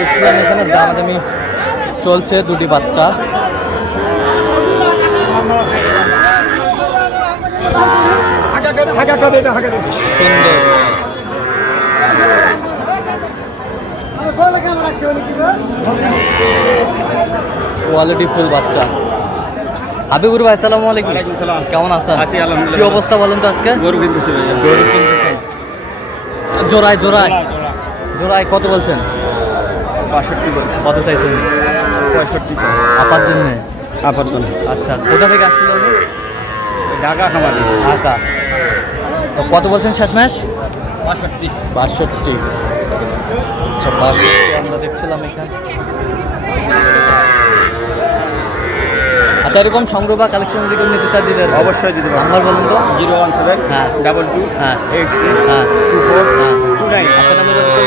দেখছিলাম এখানে দামাদামি চলছে দুটি বাচ্চা। সুন্দর কোয়ালিটি ফুল বাচ্চা। হাবিবুর ভাই আসসালামু আলাইকুম। কেমন আছেন? কি অবস্থা বলেন তো আজকে? গরু কিনতেছেন জোড়ায় জোড়ায় জোড়ায় কত বলছেন? 62 বলছে। কত চাইছেন? 65 চাই। আপার জন্য? আপার জন্য। আচ্ছা, কোথা থেকে আসছিল? ঢাকা খামারি। ঢাকা। তো কত বলছেন শেষমেশ? 65। 62। আচ্ছা 62 আমরা দেখছিলাম এখানে। আচ্ছা, এরকম সংগ্রহ বা কালেকশন যদি কেউ নিতে চায় দিলেন? অবশ্যই দিতে পারবো। নাম্বার বলুন তো। 017 হ্যাঁ 22 হ্যাঁ 86 হ্যাঁ 24 হ্যাঁ 29। আচ্ছা, নাম্বার বলুন তো।